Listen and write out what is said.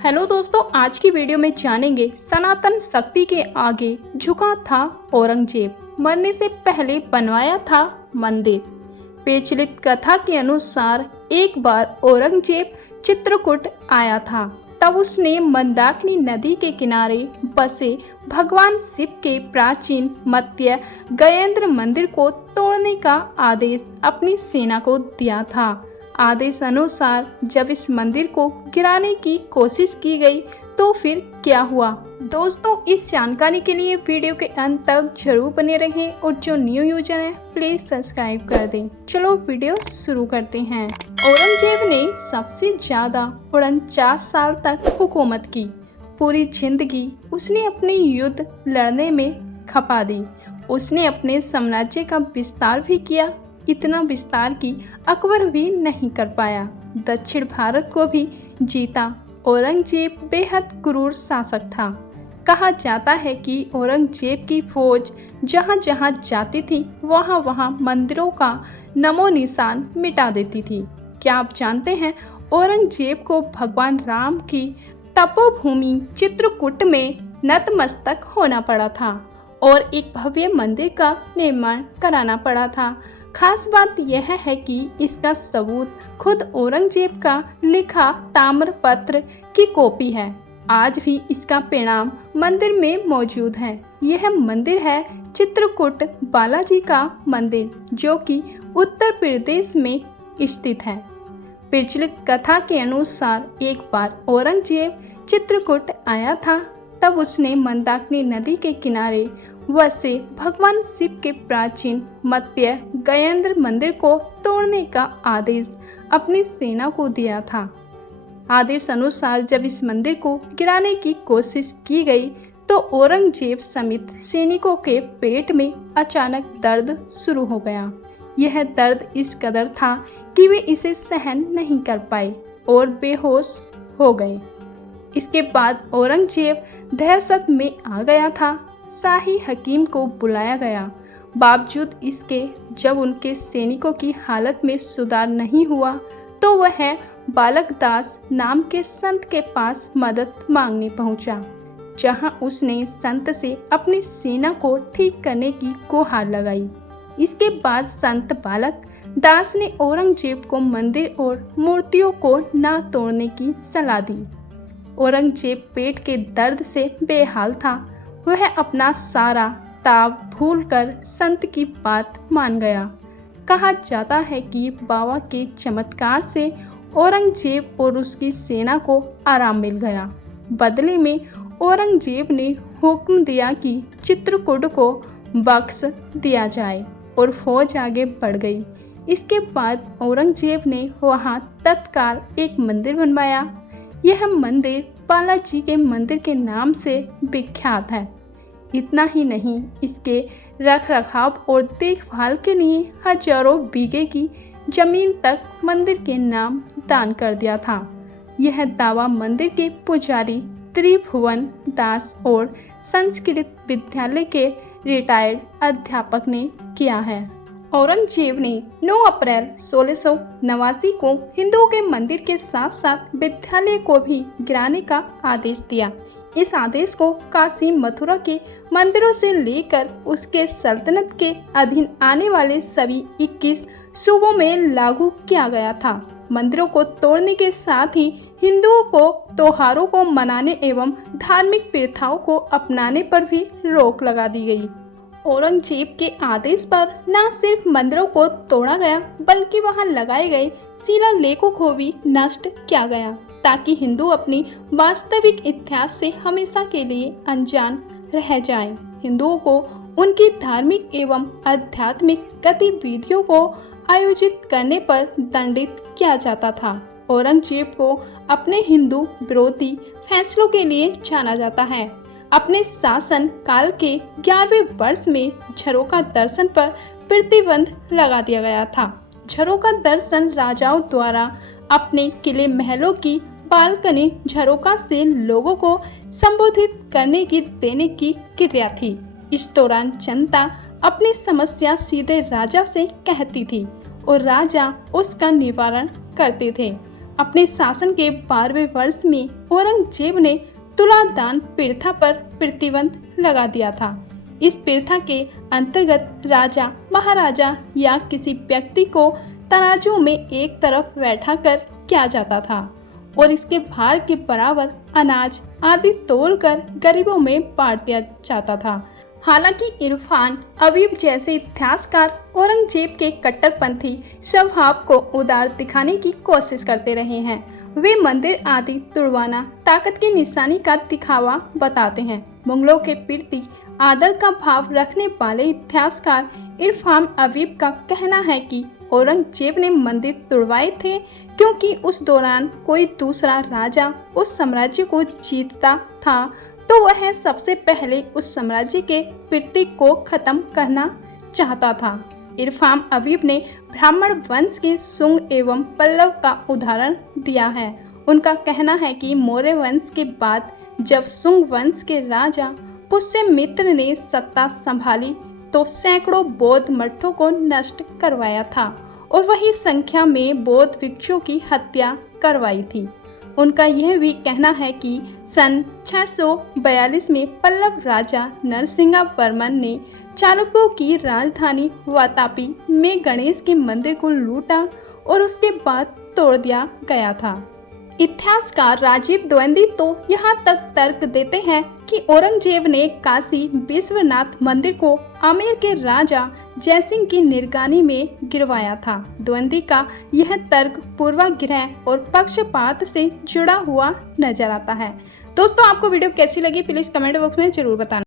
Hello दोस्तों, आज की वीडियो में जानेंगे सनातन शक्ति के आगे झुका था औरंगजेब, मरने से पहले बनवाया था मंदिर। प्रचलित कथा के अनुसार एक बार औरंगजेब चित्रकूट आया था। तब उसने मंदाकिनी नदी के किनारे बसे भगवान शिव के प्राचीन मत्स्य गजेंद्र मंदिर को तोड़ने का आदेश अपनी सेना को दिया था। आदेश अनुसार जब इस मंदिर को गिराने की कोशिश की गई तो फिर क्या हुआ? दोस्तों, इस जानकारी के लिए वीडियो के अंत तक जरूर बने रहें और जो न्यू यूजर हैं प्लीज सब्सक्राइब कर दें। चलो वीडियो शुरू करते हैं। औरंगजेब ने सबसे ज्यादा 49 साल तक हुकूमत की। पूरी जिंदगी उसने अपने युद्ध लड़ने में खपा दी। उसने अपने साम्राज्य का विस्तार भी किया, इतना विस्तार की अकबर भी नहीं कर पाया। दक्षिण भारत को भी जीता। औरंगजेब बेहद क्रूर शासक था। कहा जाता है कि औरंगजेब की फौज जहाँ जहाँ जाती थी वहाँ वहाँ मंदिरों का नमो निशान मिटा देती थी। क्या आप जानते हैं औरंगजेब को भगवान राम की तपोभूमि चित्रकूट में नतमस्तक होना पड़ा था और एक भव्य मंदिर का निर्माण कराना पड़ा था। खास बात यह है कि इसका सबूत खुद औरंगजेब का लिखा ताम्रपत्र की कॉपी है। आज भी इसका परिणाम मंदिर में मौजूद है। यह मंदिर है चित्रकूट बालाजी का मंदिर, जो कि उत्तर प्रदेश में स्थित है। प्रचलित कथा के अनुसार एक बार औरंगजेब चित्रकूट आया था। तब उसने मंदाकिनी नदी के किनारे वसे भगवान शिव के प्राचीन मत्स्य गजेंद्र मंदिर को तोड़ने का आदेश अपनी सेना को दिया था। आदेश अनुसार जब इस मंदिर को गिराने की कोशिश की गई तो औरंगजेब समेत सैनिकों के पेट में अचानक दर्द शुरू हो गया। यह दर्द इस कदर था कि वे इसे सहन नहीं कर पाए और बेहोश हो गए। इसके बाद औरंगजेब दहशत में आ गया था। शाही हकीम को बुलाया गया। बावजूद इसके जब उनके सैनिकों की हालत में सुधार नहीं हुआ तो वह बालक दास नाम के संत के पास मदद मांगने पहुंचा, जहां उसने संत से अपनी सेना को ठीक करने की गुहार लगाई। इसके बाद संत बालक दास ने औरंगजेब को मंदिर और मूर्तियों को न तोड़ने की सलाह दी। औरंगजेब पेट के दर्द से बेहाल था। वह अपना सारा ताव भूलकर संत की बात मान गया। कहा जाता है कि बाबा के चमत्कार से औरंगजेब और उसकी सेना को आराम मिल गया। बदले में औरंगजेब ने हुक्म दिया कि चित्रकूट को बख्श दिया जाए और फौज आगे बढ़ गई। इसके बाद औरंगजेब ने वहां तत्काल एक मंदिर बनवाया। यह मंदिर बालाजी के मंदिर के नाम से विख्यात है। इतना ही नहीं, इसके रखरखाव और देखभाल के लिए हजारों बीघे की जमीन तक मंदिर के नाम दान कर दिया था। यह दावा मंदिर के पुजारी त्रिभुवन दास और संस्कृत विद्यालय के रिटायर्ड अध्यापक ने किया है। औरंगजेब ने 9 अप्रैल 1689 को हिंदुओं के मंदिर के साथ साथ विद्यालय को भी गिराने का आदेश दिया। इस आदेश को काशी मथुरा के मंदिरों से लेकर उसके सल्तनत के अधीन आने वाले सभी 21 सूबों में लागू किया गया था। मंदिरों को तोड़ने के साथ ही हिंदुओं को त्योहारों को मनाने एवं धार्मिक प्रथाओं को अपनाने पर भी रोक लगा दी गई। औरंगजेब के आदेश पर न सिर्फ मंदिरों को तोड़ा गया बल्कि वहां लगाए गए शिलालेखों को भी नष्ट किया गया, ताकि हिंदू अपनी वास्तविक इतिहास से हमेशा के लिए अनजान रह जाएं। हिंदुओं को उनकी धार्मिक एवं आध्यात्मिक गतिविधियों को आयोजित करने पर दंडित किया जाता था। औरंगजेब को अपने हिंदू विरोधी फैसलों के लिए जाना जाता है। अपने शासन काल के 11वें वर्ष में झरोका दर्शन पर प्रतिबंध लगा दिया गया था। झरोका दर्शन राजाओं द्वारा अपने किले महलों की बालकनी झरोका से लोगों को संबोधित करने की देने की क्रिया थी। इस दौरान जनता अपनी समस्या सीधे राजा से कहती थी और राजा उसका निवारण करते थे। अपने शासन के 12वें वर्ष में औरंगजेब ने तुलादान प्रथा पर प्रतिबंध लगा दिया था। इस प्रथा के अंतर्गत राजा, महाराजा या किसी व्यक्ति को तराजू में एक तरफ बैठाकर किया जाता था और इसके भार के बराबर अनाज आदि तोलकर गरीबों में बांट दिया जाता था। हालांकि इरफान अबीब जैसे इतिहासकार औरंगजेब के कट्टरपंथी स्वभाव को उदार दिखाने की कोशिश करते रहे हैं। वे मंदिर आदि तुड़वाना ताकत की निशानी का दिखावा बताते हैं। मुगलों के प्रति आदर का भाव रखने वाले इतिहासकार इरफान अबीब का कहना है कि औरंगजेब ने मंदिर तुड़वाए थे क्योंकि उस दौरान कोई दूसरा राजा उस साम्राज्य को जीतता था तो वह सबसे पहले उस साम्राज्य के प्रतीक को खत्म करना चाहता था। इरफान अबीब ने ब्राह्मण वंश के शुंग एवं पल्लव का उदाहरण दिया है। उनका कहना है कि मौर्य वंश के बाद जब शुंग वंश के राजा पुष्यमित्र ने सत्ता संभाली तो सैकड़ों बौद्ध मठों को नष्ट करवाया था और वही संख्या में बौद्ध भिक्षुओं की हत्या करवाई थी। उनका यह भी कहना है कि सन 642 में पल्लव राजा नरसिंहवर्मन ने चालुक्यों की राजधानी वातापी में गणेश के मंदिर को लूटा और उसके बाद तोड़ दिया गया था। इतिहासकार राजीव द्विवेदी तो यहाँ तक तर्क देते हैं कि औरंगजेब ने काशी विश्वनाथ मंदिर को आमेर के राजा जयसिंह की निगरानी में गिरवाया था। द्विवेदी का यह तर्क पूर्वाग्रह और पक्षपात से जुड़ा हुआ नजर आता है। दोस्तों, आपको वीडियो कैसी लगी प्लीज कमेंट बॉक्स में जरूर बताना।